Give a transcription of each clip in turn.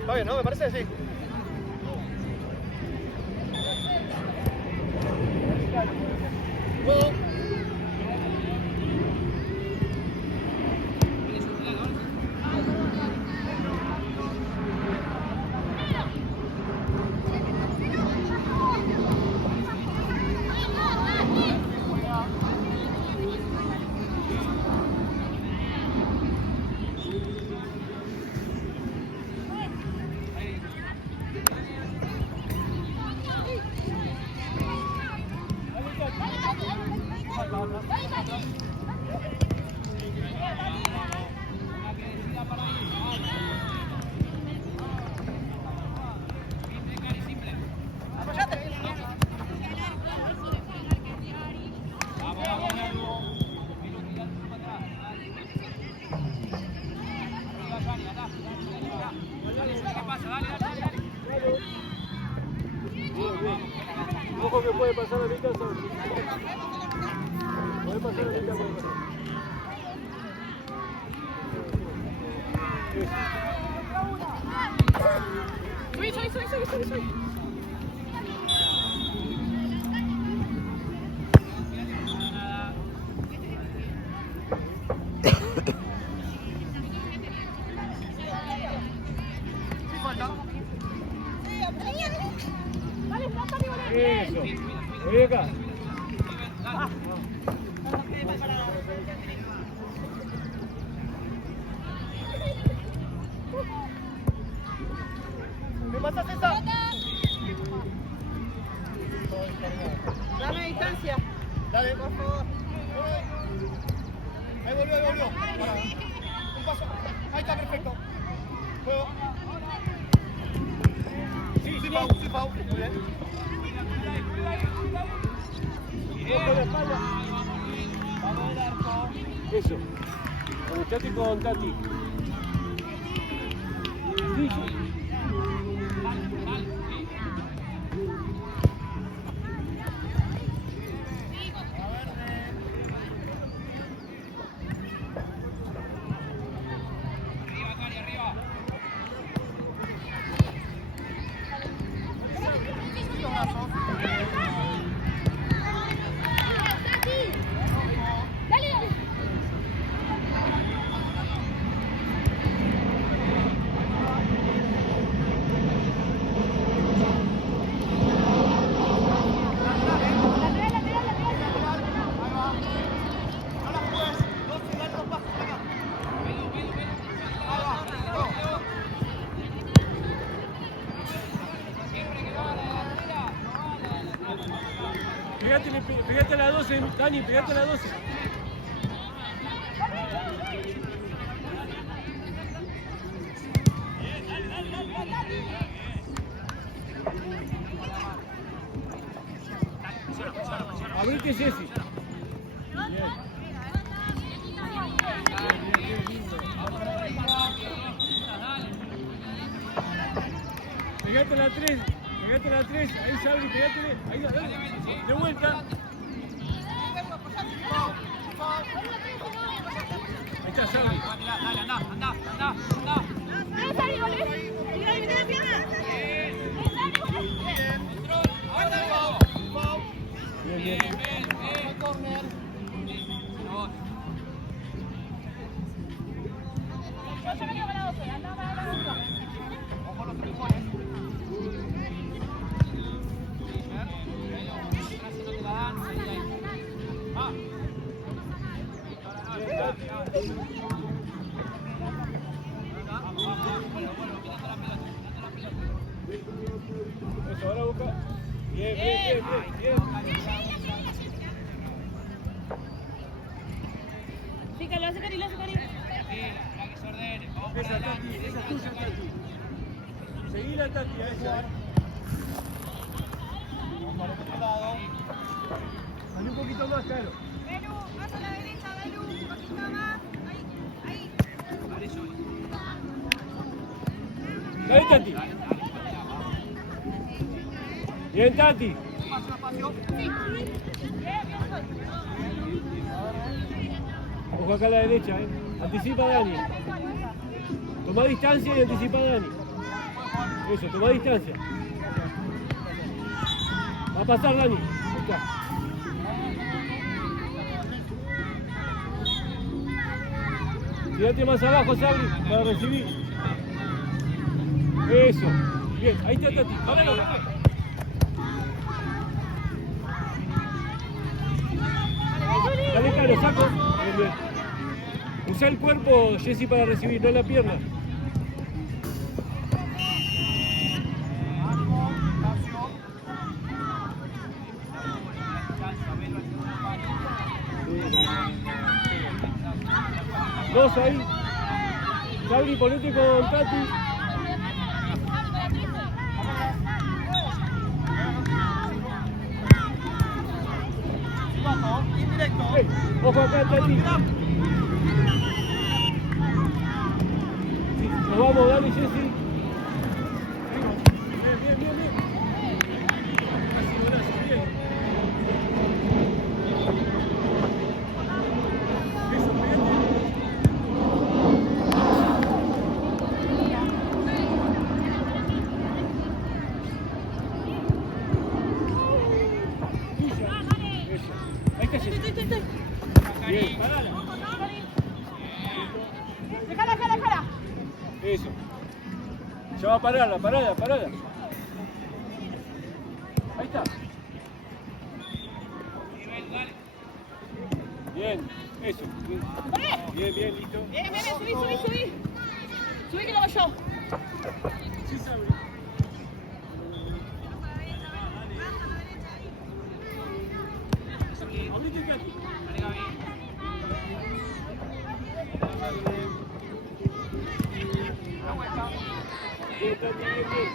Está bien, ¿no? Me parece, sí. ¿Puedo? Ojo que puede pasar a mi casa. Puede pasar a mi casa. Subí. Eso. Voy acá. ¿Me pasas esa? Dame distancia. Dale. Por favor. Ahí volvió. Para. Un paso. Ahí está, perfecto. Juego. Sí, Pau. Muy bien. Ojo de espalda. Vamos al arco. Eso. Conectate con Tati. Sí. Pegate a la 12, Dani, pegate a la 12. Abrite, Jessy. Pegate a la 3, ahí Sabri, pegate, ahí, de vuelta. Ahí está Sabri. Dale, anda. Bien. Eso, ahora busca. Bien. Sí, que lo hace Cari. Esa Tati, esa es tuya, Tati. Seguí la Tati a esa. Vamos para el otro lado. Dale un poquito más, Caro. Ahí, Tati. Bien, Tati. Ojo acá a la derecha, Anticipa Dani. Toma distancia y anticipa Dani. Eso, toma distancia. Va a pasar Dani. Acá. Tirate más abajo, Sabri, para recibir. Eso. Bien, ahí está Tati. Paralo, paralo. Dale, Caro, saco. Bien, bien. Usa el cuerpo, Jessy, para recibir, no la pierna. Dos ahí. Sabri, ponete con Tati. Hey, ojo acá, Tati. Sí, nos vamos, dale, Jessy. Bien, bien, bien, bien. Así, brazo, bien. Eso, pegate. Ahí está Jessy. Bien, parala. Déjala. Eso. Ya va a pararla, parada. Ahí está. Bien, eso. Bien, listo. Subí. Subí que lo hago yo. Sí, Sabri. Ahorita está aquí. Bien, Tati, bien. Bien.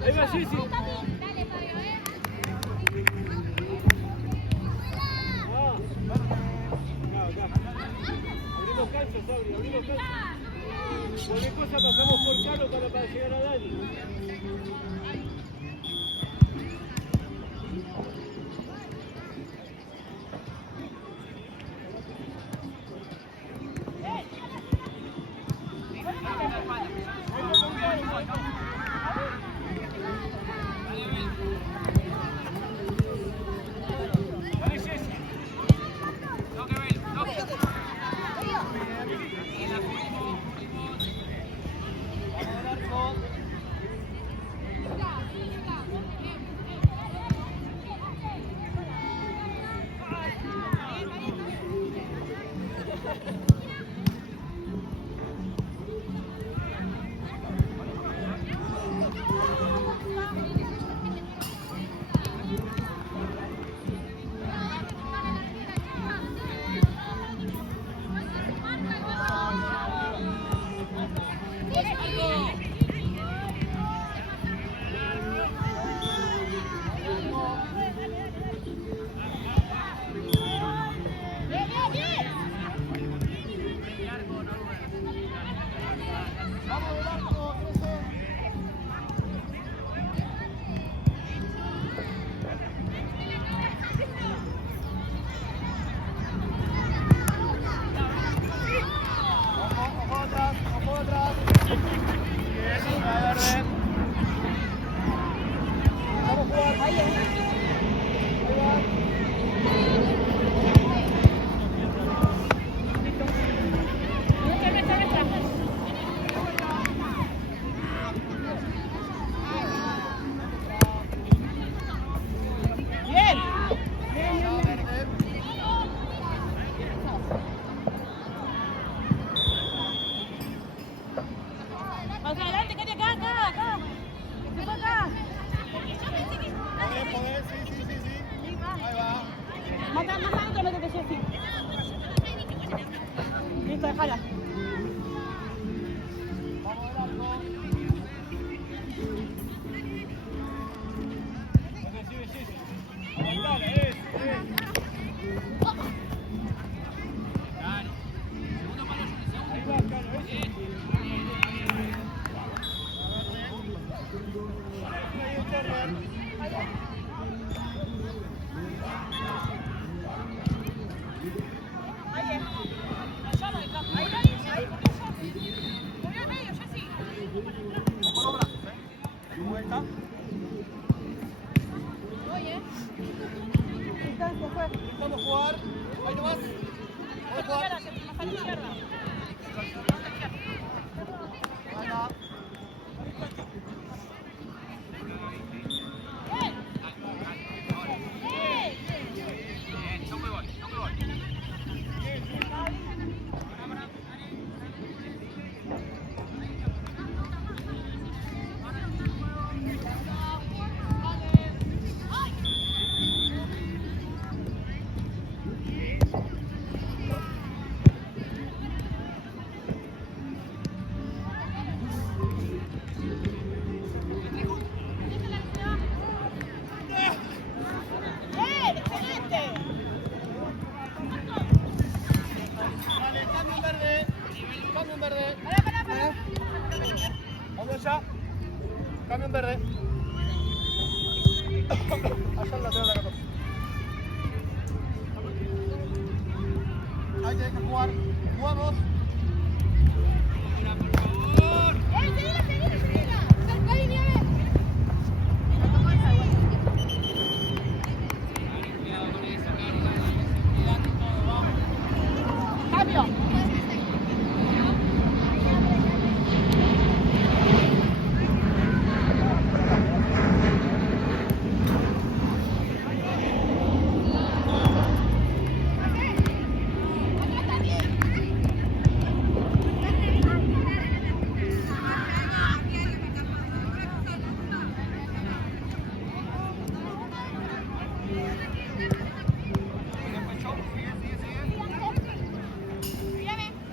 Ahí va Jessy. Abrimos cancha, Sabri, abrimos cancha. Cualquier cosa pasamos por Caro para llegar a Dani. Dale, Jessy. Listo, déjala. Vamos a jugar. Ahí nomás. Vamos a jugar. Más a la izquierda. Ahí va. Bien, yo me voy, yo me voy. ¡Excelente! Vale, cambio en verde. Cambio en verde. Pará. Vamos ya. Cambio en verde. Allá en la lateral de la 14. Ahí tenés que jugar. Jugamos. Seguila. Ahí, Nieve. Cuidado con eso, cuidando todo, vamos. Cambio.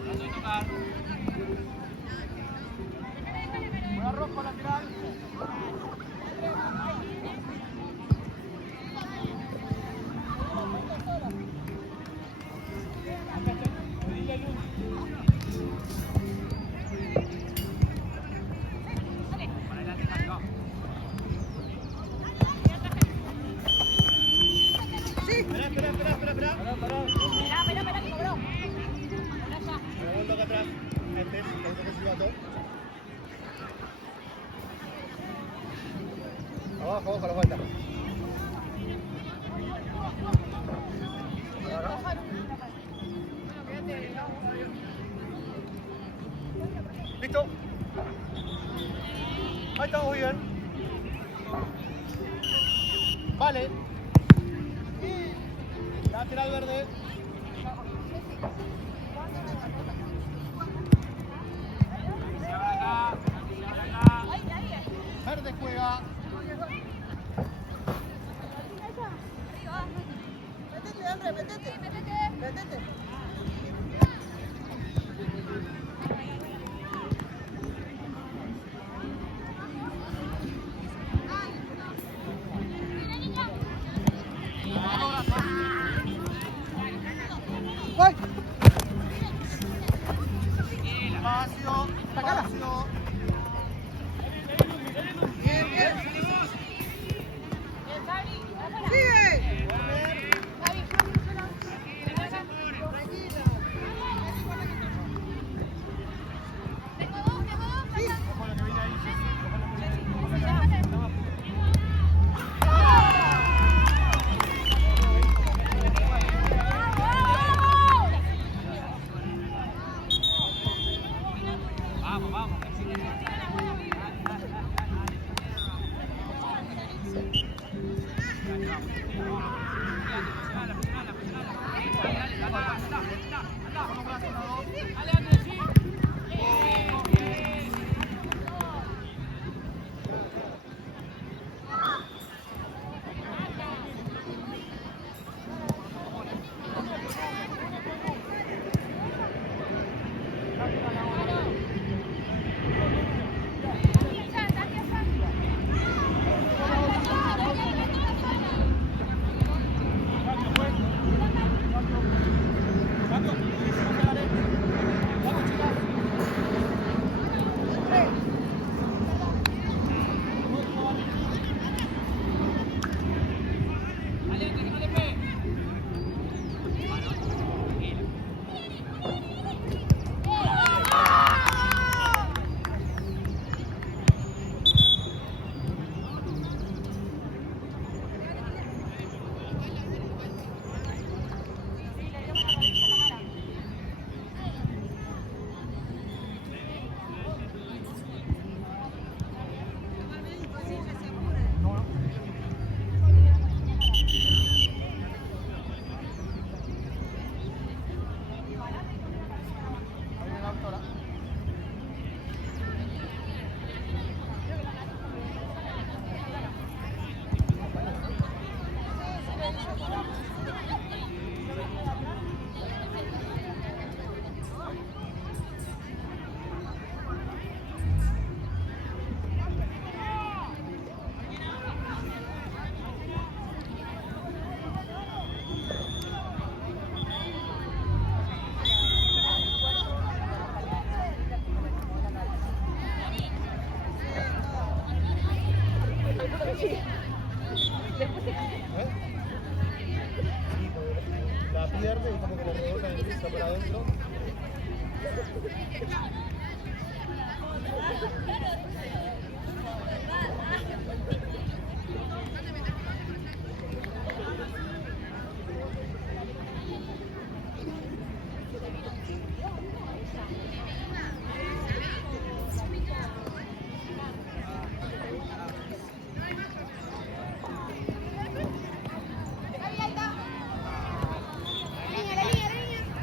Trato de tocar. Juega rojo lateral. Para adelante, Javi, vamos. Espera. Esperá, que cobró. Ahora ya. Me vuelvo acá atrás. Este es el silbato. Abajo, la vuelta. ¿Listo? Ahí estamos bien. Vale. Lateral verde. Se abre acá, se abre acá. Verde juega. Métete, André, métete. ¡Ay! Espacio. Espacio. Bien. Vamos, vamos. La pierde y como que le rebota en el piso para adentro.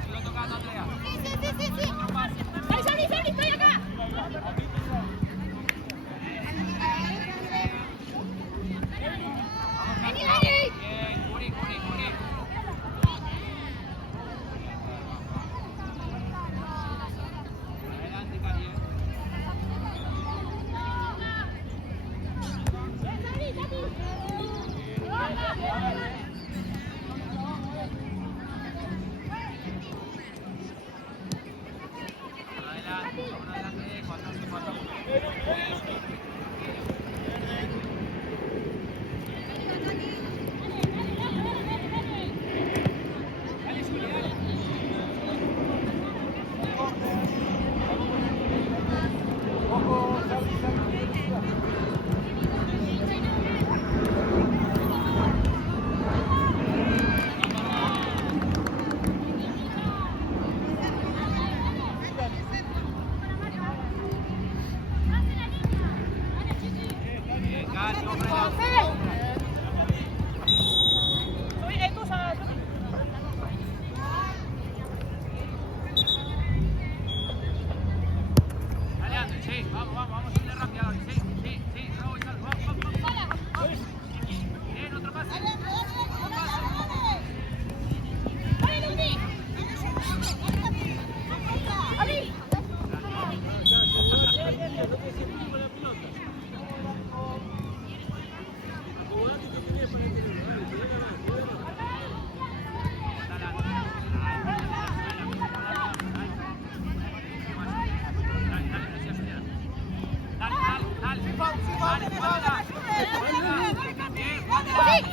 Sigo tocando, Andrea. Dale, Sabri, estoy acá. Vení, vení. Bien, Curi. Adelante, Cari. Adelante, vamos adelante. 4. Bien, Cari, hombre. Dale, Andrés, sí, vamos a irle rápido, Andrés, sí, bravo, Isabel, vamos. Bien, otro pase. Dale, Lupi. Abrí.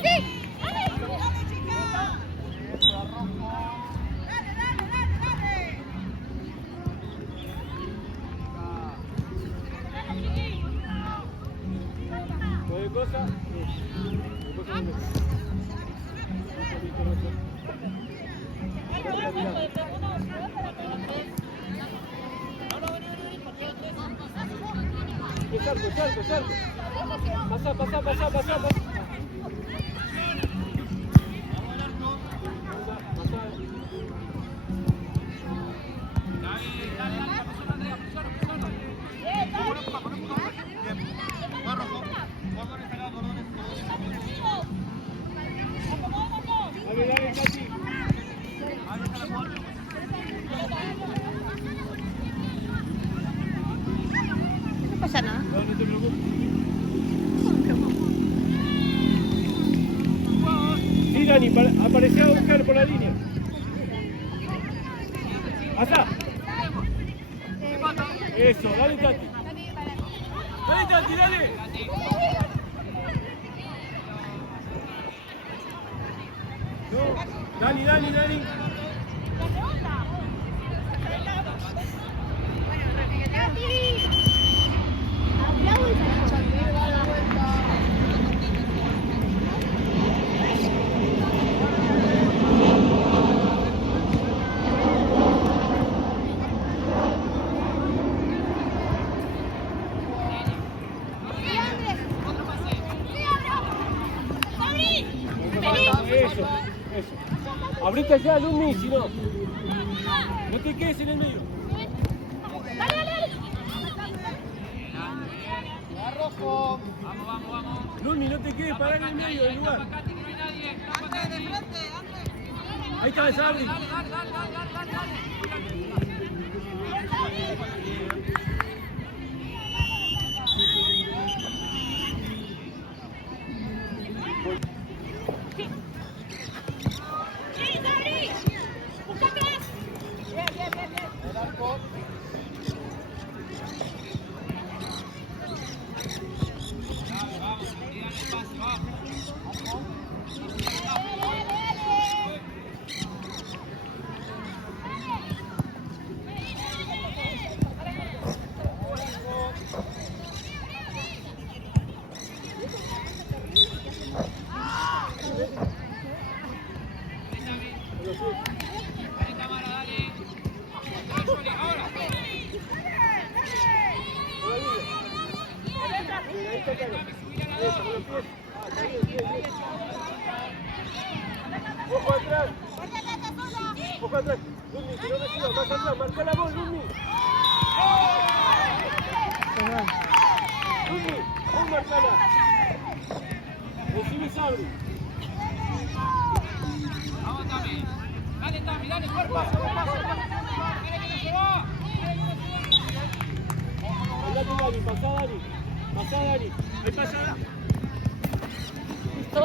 Sí. Cualquier cosa. Salto. Pasa. Dale, Cati. No pasa nada. No te preocupes. Sí, Dani, apareció a buscar por la línea. ¡Allá! Eso, dale, Tati. Dale, Tati, dale. No, Dani. Eso. Abrite allá, Lumi, si no. No te quedes en el medio. Dale. Rojo. Vamos. Lumi, no te quedes parado en el medio del lugar. Cati, que no hay nadie. Ahí está Sabri. Dale, dale, dale, dale, dale, dale. ¡Sí, Sabri! ¡Busca atrás! Bien, bien, bien, bien. El arco. Vamos, Sabri, dale espacio, vamos. Dale, cámara, dale. Dale, ahora. Ahí está claro. Eso, con los pies. Ah, está bien, bien, bien. Ojo atrás. Ojo atrás. Lumi, que no reciba. Más atrás. Marca la voz, Lumi. Lumi, vos marcala. Recibe Sabri. Vamos, Tami. Dale, Tami, dale, cuerpo. Dale, que no se va. Andate, Dani. Pasá, Dani. Pasá, Dani. Ahí pasa. Listo.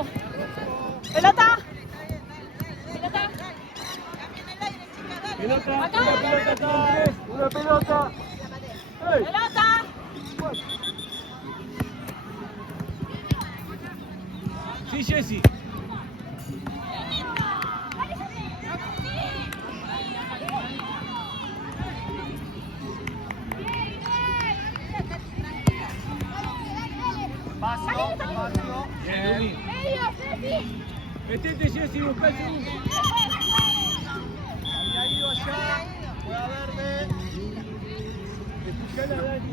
¡Pelota! ¡Pelota! Pelota. Acá. Una pelota atrás. Una pelota. ¡Ey! ¡Pelota! Sí, Jessy. Espacio. Bien, Lumi. Metete, Jessy, buscá el segundo. Había ido allá. Juega verde. Escuchala, Dani.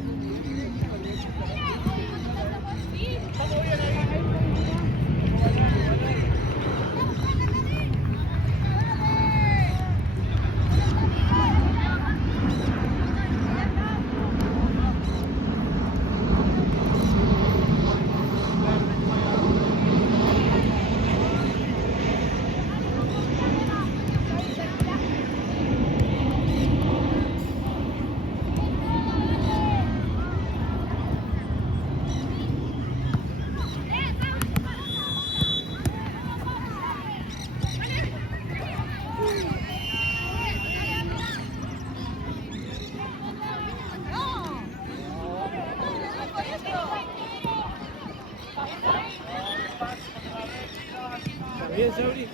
¿Está bien, Sabri?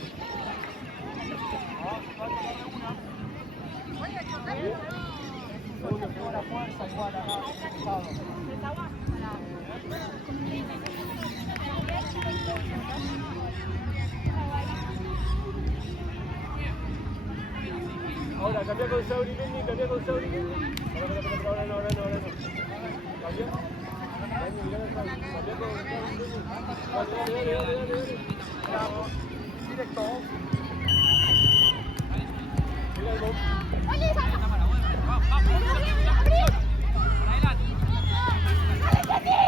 La fuerza igual acá. Ahora, cambia con Sabri, Lumi, cambia con Sabri, Lumi. Ahora no. Cambia. Dani, mirá a Sabri. Cambia con Sabri, Lumi. Dale. Bravo. Directo. Mira el gol. Cámara, bueno, vamos, vamos. Para adelante.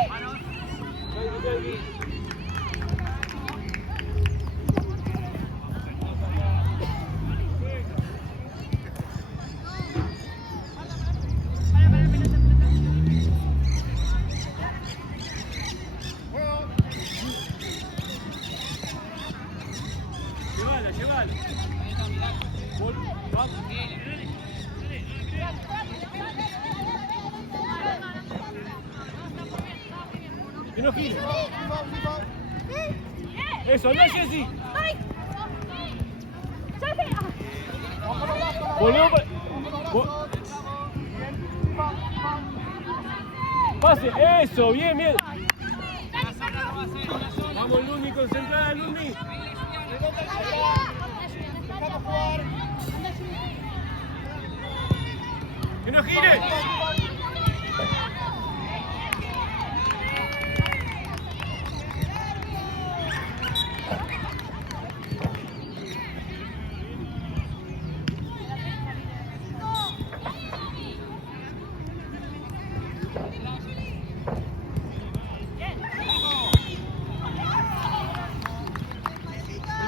Manos. Ahí. Llévala. Gol. Vamos. Que no gire. Eso, anda, Jessy. Volvemos para... Pase, eso, bien. Una sola no va a ser, una sola. Vamos, Lumi, concentrada, Lumi. Que no gire.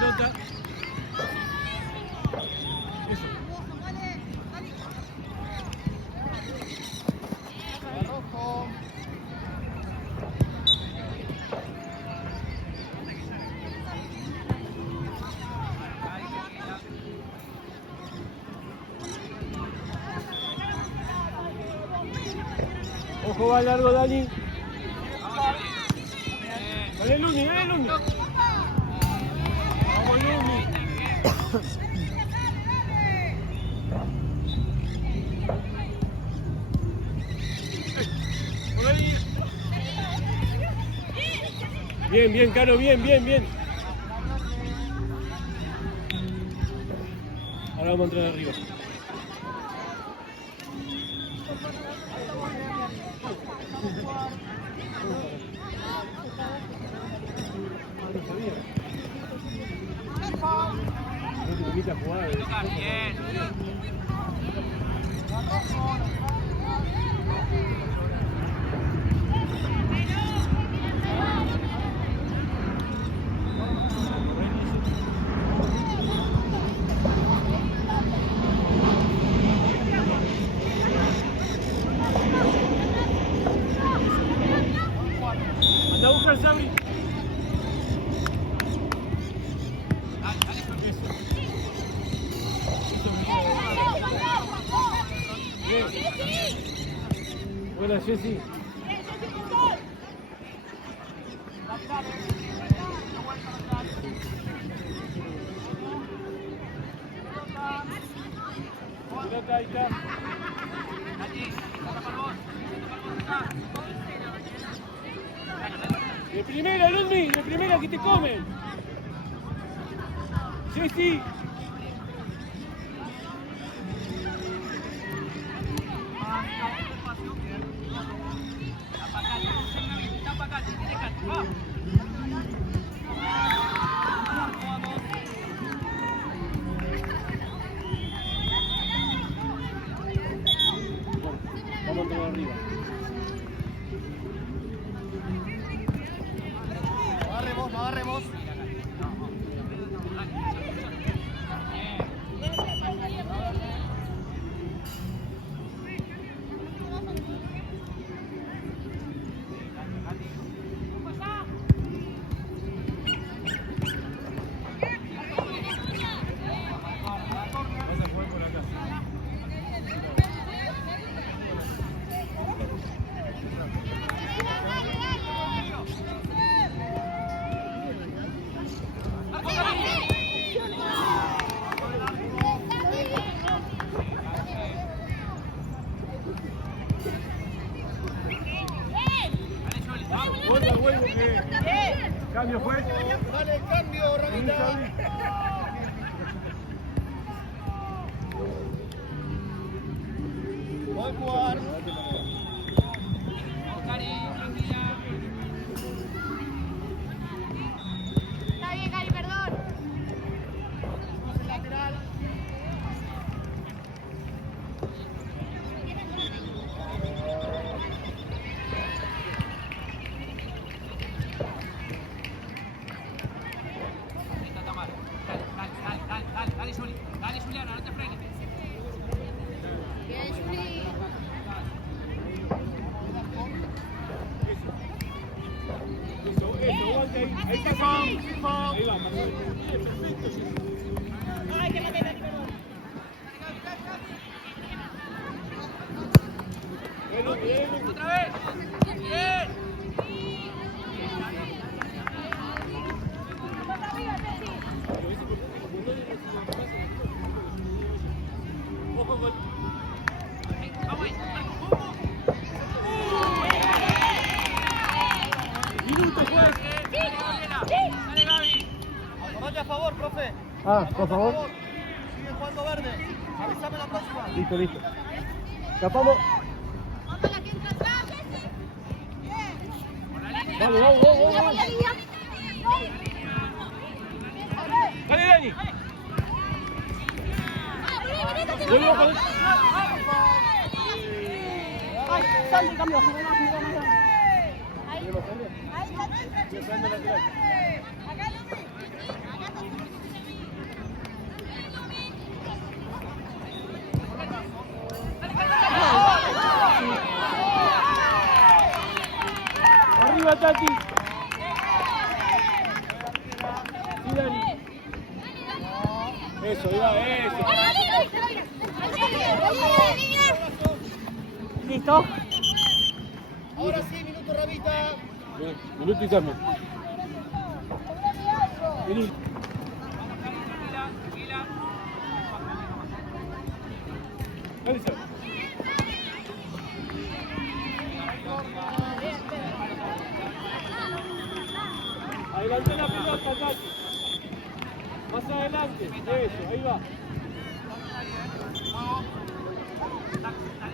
Pelota. Abajo va largo, Dani. Dale, Lumi, dale, Lumi. Vamos, Lumi. Por ahí. Bien, bien, Caro, bien, bien, bien. Ahora vamos a entrar arriba. No te permite jugar. Bien. Anda a buscar Sabri. Buena, Jessy. Pelota, ahí está. De primera, Ludmi, de primera que te comen. Jessy. Vamos a entrar arriba. No agarremos, no agarremos. Vas a jugar por acá. Vuelve, vuelve, que cambio fue. Dale, cambio, Ramita. Voy a jugar. Está bien, Cari, perdón. Lateral. Dale, Juli. Dale, Juliana, no te frenes. Bien, Juli. Eso, aguante ahí. Ahí está. Ahí vamos. Bien, perfecto, Jessy. Ay, que maté, Cari, perdón. Bueno, bien. Otra vez. Bien. Más arriba, Ceci. Ojo con... Vamos ahí. Minuto, pues. Dale, Gaby. Acordate a favor, profe. Ah, por favor. Sigue jugando verde. Avísame la próxima. Listo, listo. Escapamos. Vamos a la que entra atrás, Ceci. Vamos, vamos, vamos, Línea, vamos. línea, línea. Dale, Dani. Vení, Vuelvo con... Ay, sal de cambio, jugó más grande. Ahí. ¿Tenemos cambio? Ahí está. Yo saliendo lateral. Acá, Lumi. Acá está. Arriba, Tati. Sí, Dani. Eso, ahí va, eso. ¿Listo? Ahora sí, minuto Rabita. Bien, minuto y cambio. Minuto. Tranquila. Alisa. Adelante la pelota, Tati. Más adelante. Eso, ahí va.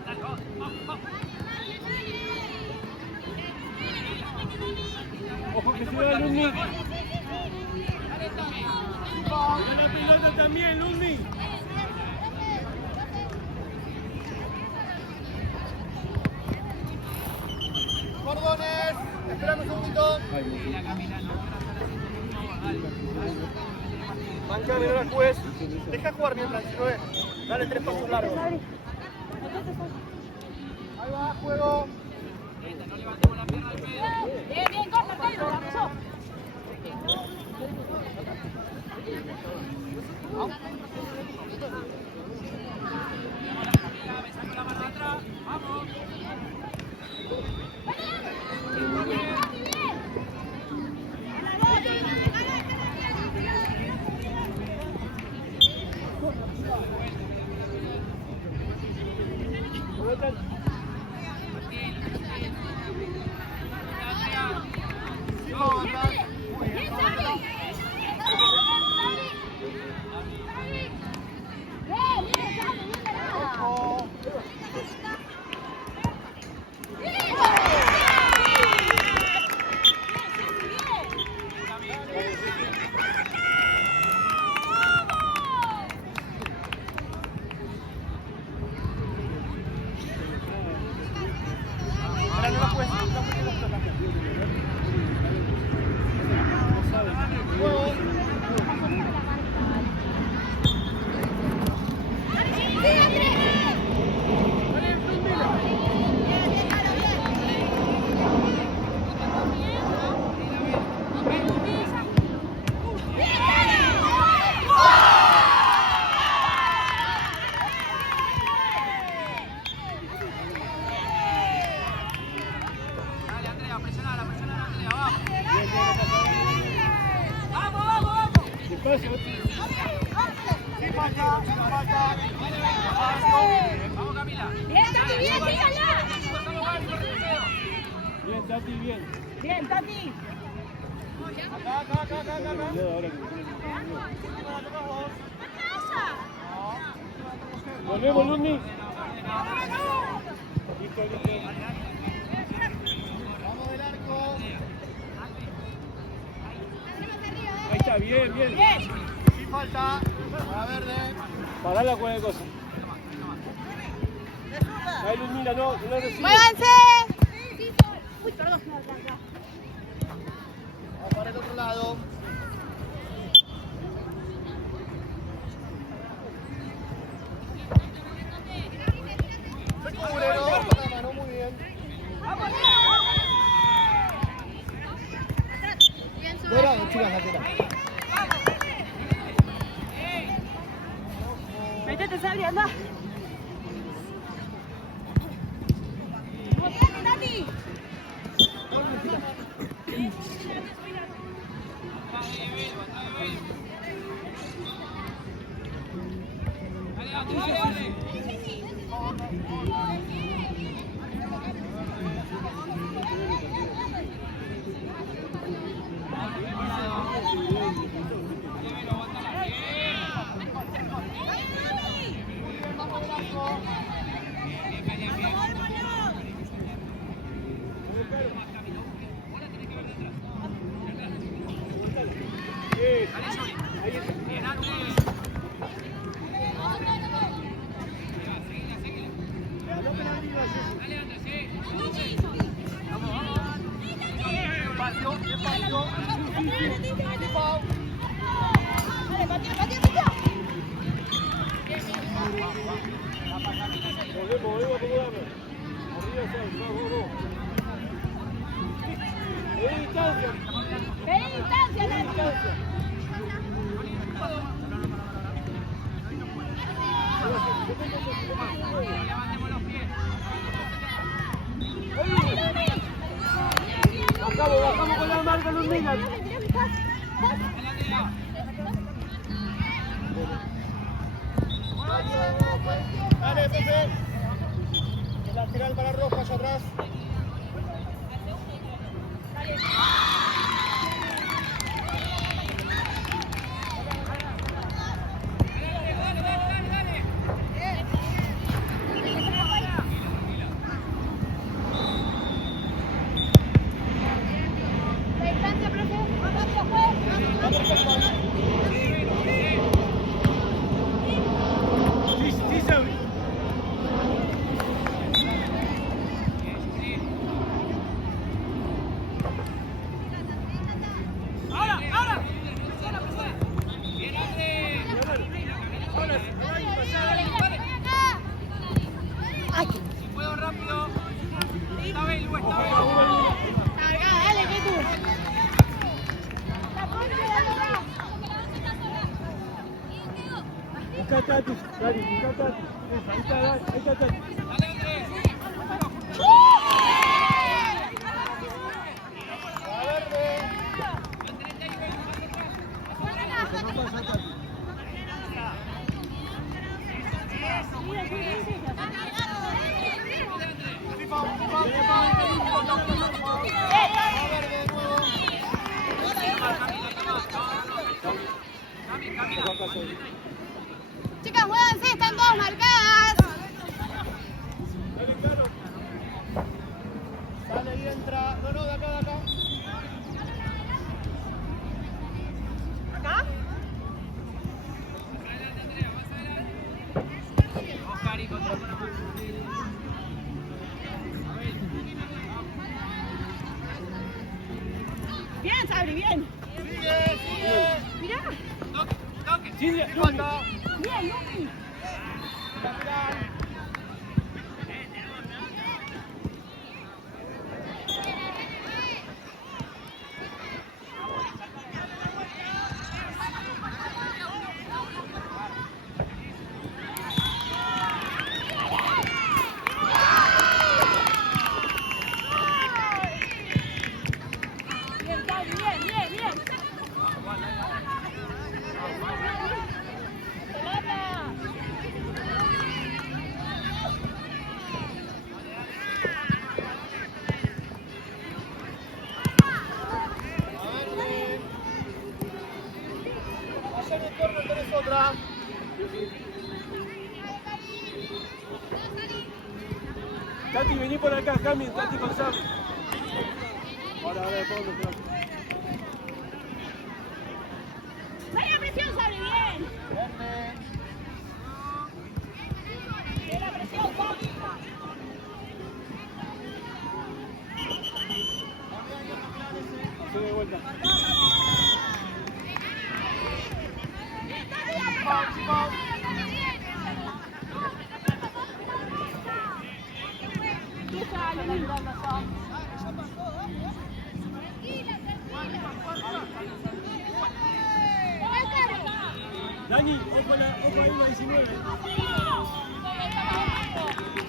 Dale, vamos. Ojo que se va el Lumi. Mira la pelota también, Lumi. Cordones. Esperame un segundito. Mancame, no la juez. Deja jugar mientras, Noé. Dale 3 pasos largos. Ahí va, juego. No levantemos la pierna al medio. Bien, corta, Pedro, la pasó. Me saco la mano de atrás. Vamos. Vamos, Camila. Bien, Tati, bien, dígala. Bien, Tati, bien. Bien, Tati. Acá. Ahora que... Volvemos, Lumi. Listo. Vamos del arco. Ahí está, bien. Sin falta. Para verde. Parala cualquier cosa. Ahí Lumina, no recibe. ¡Muévanse! Uy, perdón. Vamos para el otro lado. Se cubre, ¿no? La mano, muy bien. Fuera, chicas, lateral. Métete, Sabri, anda. Tati. Dale. Bien, Andrés. Dale, Andrés, sí. Vamos. Espacio. Dale, patea. Volvemos, acomodamos. Arriba, vamos. En distancia. Ven distancia, Tati. Levantemos los pies. ¡Dale, Lumi! Pepe. El lateral para Rojo allá atrás. Sí, Sabri. Si puedo rápido. Está bien, Luis, está bien. Dale, que tú. Busca a Tati, Dani, busca a Tati. Ahí está, Dani, ahí está Tati. Dale, Andrés. No pasa Tati. Chicas, muévanse, están todas marcadas. Dale, claro. Sale y entra. No, de acá, de acá. ¿Acá? Oscar y contra Panamá. Bien, Sabri, bien. Sigue. Mirá. Toque, toque. Silvia, Falta. Bien, Lumi. Lateral. Bien, Sabri, bien, bien, bien. Pelota. Allá en el córner tenés otra. Tati, vení por acá, Cami, Tati con Sam. Ahora, después vamos a Vaya presión, Sabri, bien. Verde. Bien la presión, Sabri. hacer de vuelta. Dani, ojo ahí la 19.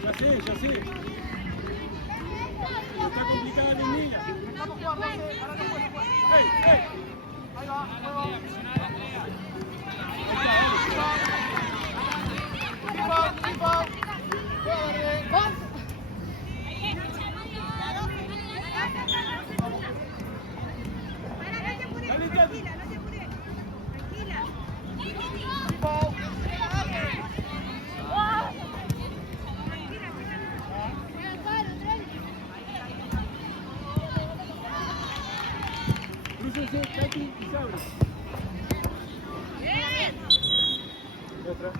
Ya sé, ya sé. Está complicada la niña. ¡Ey, ey! Ahí va. Dale, Tati. Crúcense, Tati y Sabri. Y otra.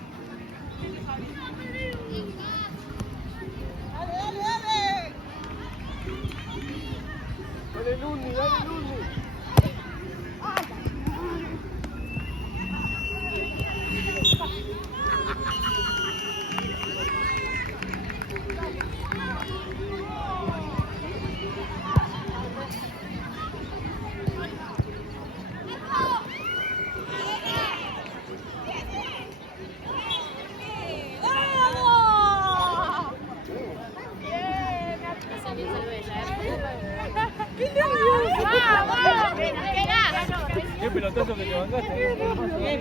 Dale, Luni, dale, Luni. Qué pelotazo que te mandaste.